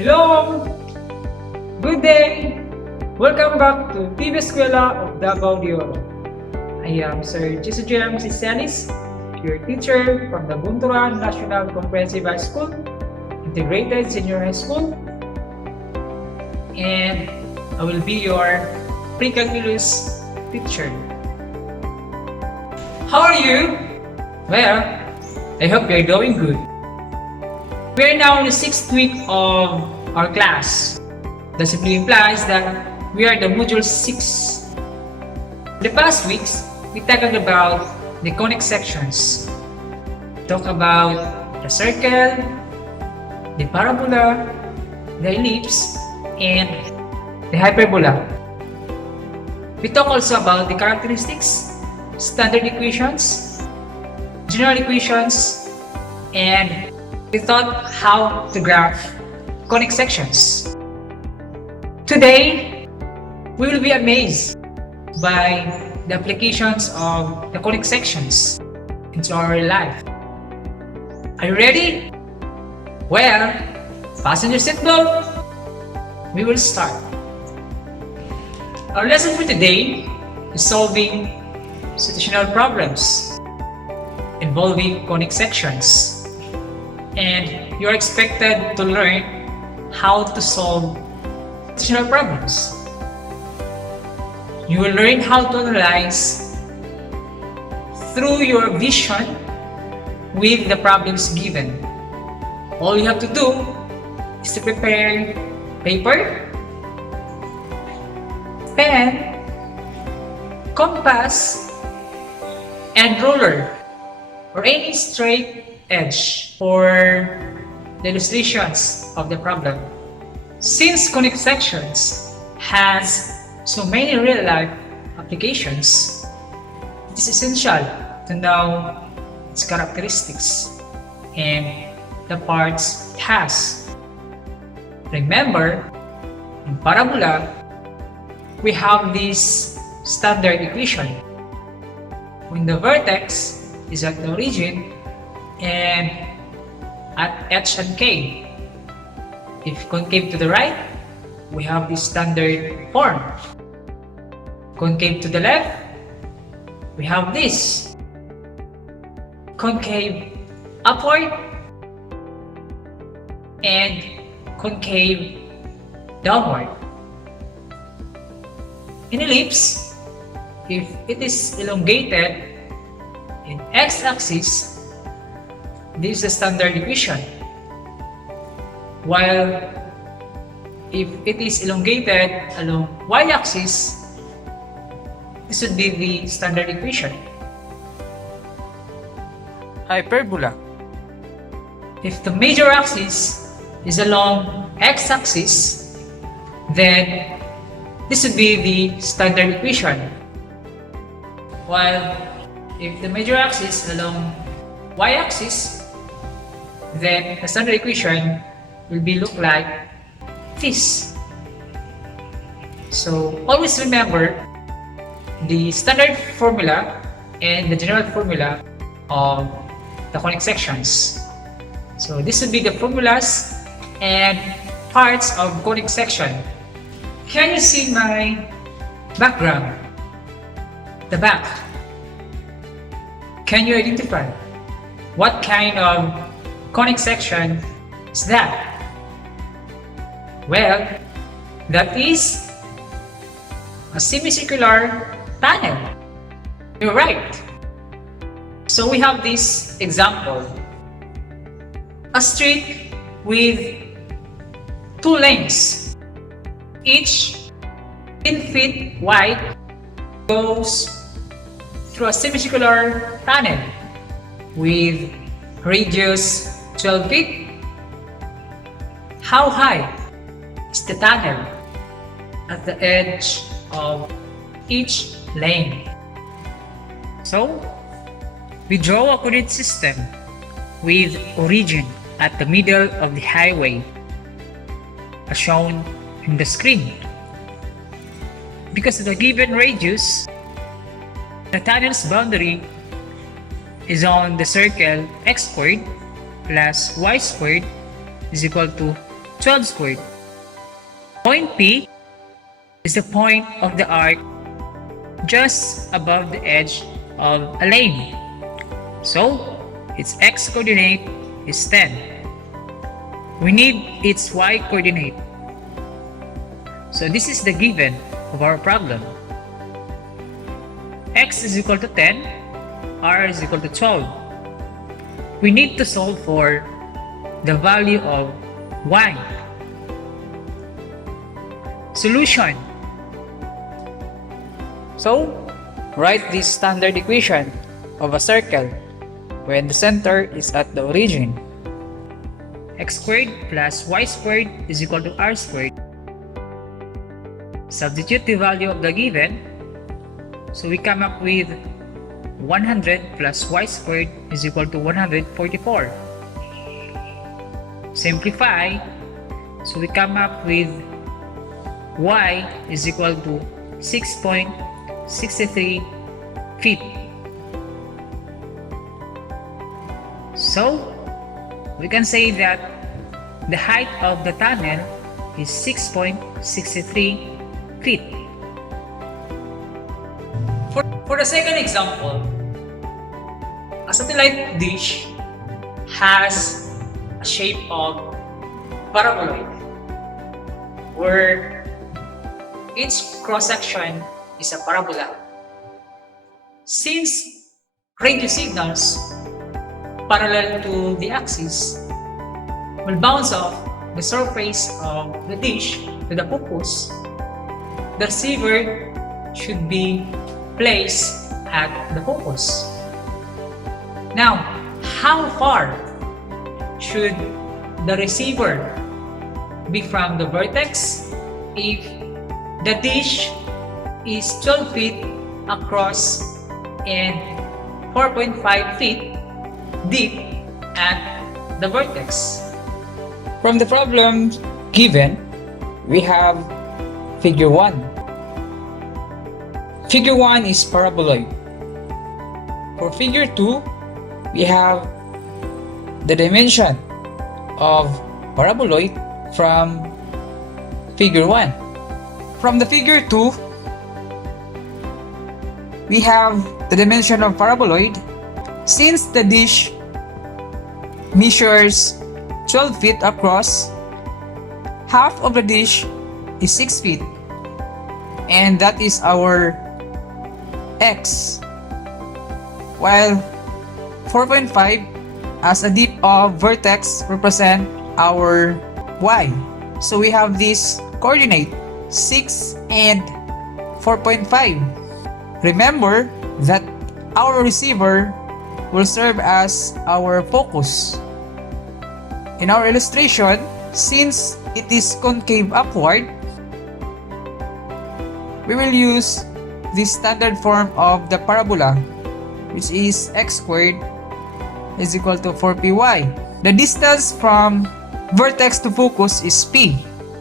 Hello! Good day! Welcome back to TV Eskwela of Davao de Oro. I am Sir Jessiejem si Celis, your teacher from the Bunturan National Comprehensive High School, Integrated Senior High School, and I will be your pre-calculus teacher. How are you? Well, I hope you're doing good. We are now in the 6th week of our class. That simply implies that we are the module 6. The past weeks, we tackled about the conic sections. Talk about the circle, the parabola, the ellipse, and the hyperbola. We talk also about the characteristics, standard equations, general equations, and we thought how to graph conic sections. Today, we will be amazed by the applications of the conic sections into our real life. Are you ready? Well, fasten your seatbelt. We will start. Our lesson for today is solving situational problems involving conic sections. And you're expected to learn how to solve situational problems. You will learn how to analyze through your vision with the problems given. All you have to do is to prepare paper, pen, compass, and ruler, or any straight edge for the illustrations of the problem. Since conic sections has so many real-life applications, it is essential to know its characteristics and the parts it has. Remember, in parabola, we have this standard equation. When the vertex is at the origin and at h and k. If concave to the right, we have the standard form. Concave to the left, we have this. Concave upward and concave downward. In ellipse, if it is elongated in x-axis, this is the standard equation. While if it is elongated along y-axis, this would be the standard equation. Hyperbola. If the major axis is along x-axis, then this would be the standard equation. While if the major axis along y-axis, then the standard equation will be look like this. So always remember the standard formula and the general formula of the conic sections. So this would be the formulas and parts of conic section. Can you see my background? The back. Can you identify what kind of conic section is that? Well, that is a semicircular panel. You're right. So we have this example. A street with two lanes, each 10 feet wide, goes through a semicircular tunnel with radius 12 feet. How high is the tunnel at the edge of each lane? So, we draw a coordinate system with origin at the middle of the highway, as shown in the screen. Because of the given radius, the tunnel's boundary is on the circle x squared plus y squared is equal to 12 squared. Point P is the point of the arc just above the edge of a lane. So, its x coordinate is 10. We need its y coordinate. So this is the given of our problem. X is equal to 10, r is equal to 12. We need to solve for the value of y. Solution. So, write this standard equation of a circle when the center is at the origin. X squared plus y squared is equal to r squared. Substitute the value of the given, so we come up with 100 plus y squared is equal to 144. Simplify, so we come up with y is equal to 6.63 feet. So, we can say that the height of the tunnel is 6.63 feet. For the second example, a satellite dish has a shape of paraboloid, where its cross-section is a parabola. Since radio signals parallel to the axis will bounce off the surface of the dish to the focus, the receiver should be placed at the focus. Now, how far should the receiver be from the vertex if the dish is 12 feet across and 4.5 feet deep at the vertex? From the problem given, we have figure 1. Figure 1 is paraboloid. For figure 2, we have the dimension of paraboloid from figure 1. From the figure 2, we have the dimension of paraboloid. Since the dish measures 12 feet across, half of the dish is 6 feet, and that is our x, while 4.5 as a dip of vertex represent our y. So we have this coordinate 6 and 4.5. Remember that our receiver will serve as our focus. In our illustration, since it is concave upward, we will use the standard form of the parabola, which is x squared is equal to 4py. The distance from vertex to focus is p.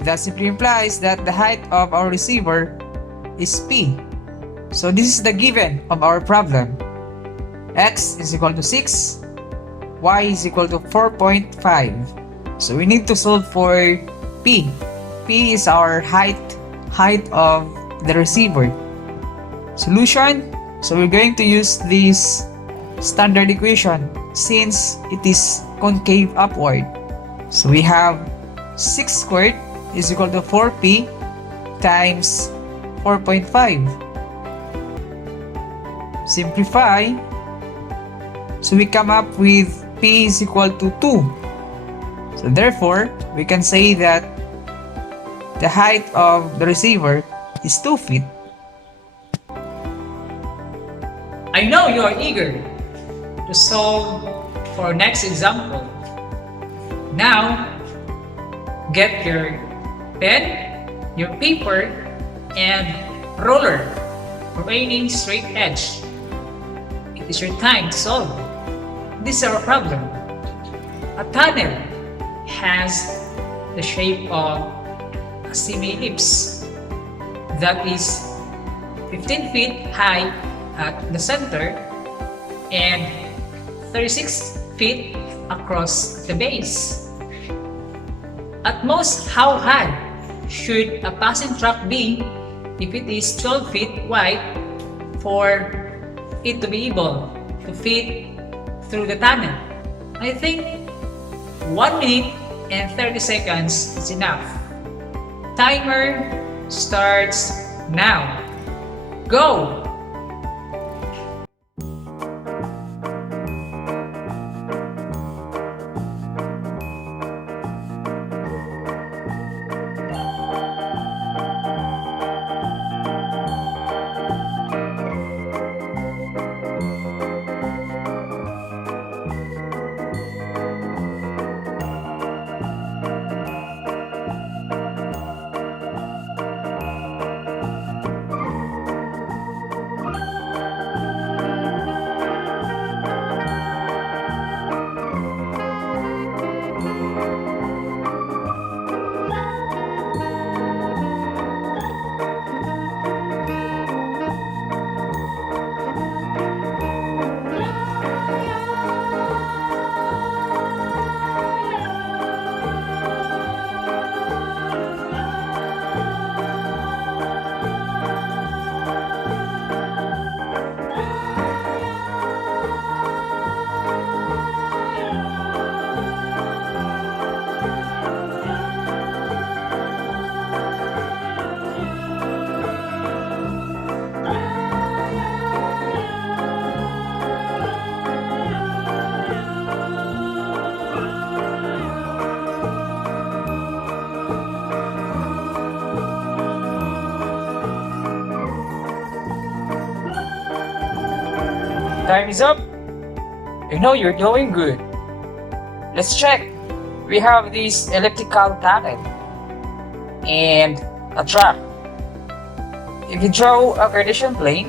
That simply implies that the height of our receiver is p. So this is the given of our problem. X is equal to 6, y is equal to 4.5. So we need to solve for p. P is our height of the receiver. Solution, so we're going to use this standard equation since it is concave upward. So we have 6 squared is equal to 4p times 4.5. Simplify, so we come up with p is equal to 2. So therefore, we can say that the height of the receiver is 2 feet. I know you are eager to solve for our next example. Now, get your pen, your paper, and roller for any straight edge. It is your time to solve. This is our problem. A tunnel has the shape of a semi-ellipse that is 15 feet high at the center and 36 feet across the base. At most, how high should a passing truck be if it is 12 feet wide for it to be able to fit through the tunnel? I think 1 minute and 30 seconds is enough. Timer starts now. Go! Time is up. I know you're doing good. Let's check. We have this elliptical tunnel and a track. If you draw a Cartesian plane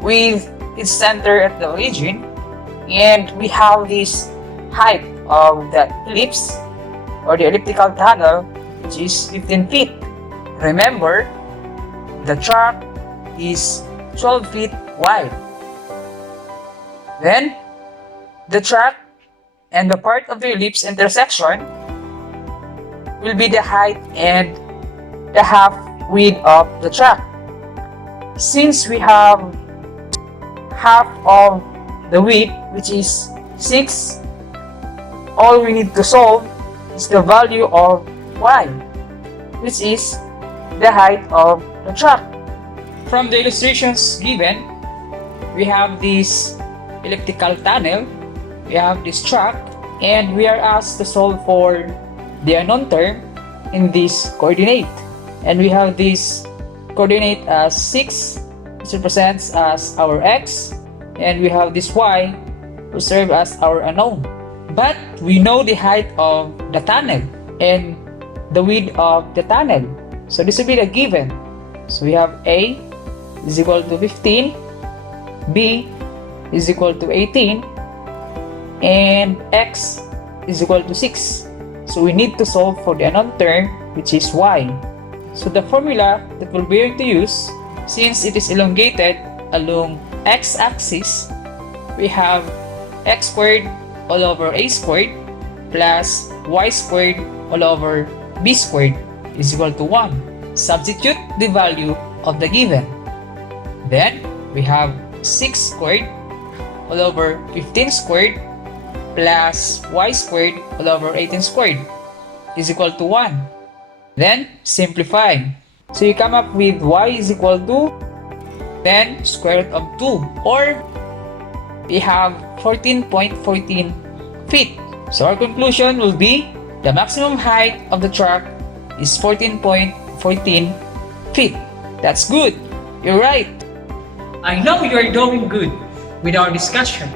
with its center at the origin, and we have this height of the ellipse or the elliptical tunnel, which is 15 feet. Remember, the track is 12 feet wide. Then, the track and the part of the ellipse intersection will be the height and the half width of the track. Since we have half of the width, which is 6, all we need to solve is the value of y, which is the height of the track. From the illustrations given, we have this elliptical tunnel, we have this track, and we are asked to solve for the unknown term in this coordinate. And we have this coordinate as 6, which represents as our x, and we have this y, who serve as our unknown. But we know the height of the tunnel and the width of the tunnel. So this will be the given. So we have a is equal to 15, b is equal to 18, and x is equal to 6. So we need to solve for the unknown term, which is y. So the formula that we're going to use, since it is elongated along x-axis, we have x squared all over a squared plus y squared all over b squared is equal to 1. Substitute the value of the given. Then we have 6 squared all over 15 squared plus y squared all over 18 squared is equal to 1. Then simplify. So you come up with y is equal to then square root of 2, or we have 14.14 feet. So our conclusion will be the maximum height of the track is 14.14 feet. That's good. You're right. I know you're doing good with our discussion.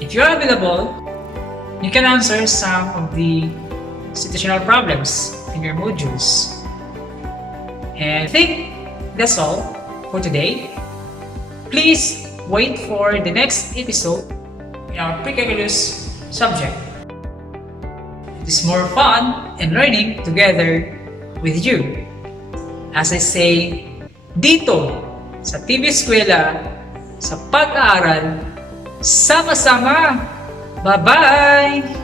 If you're available, you can answer some of the situational problems in your modules. And I think that's all for today. Please wait for the next episode in our pre-calculus subject. It is more fun and learning together with you. As I say, dito sa TV Eskwela, sa pag-aaral, sama-sama. Bye-bye!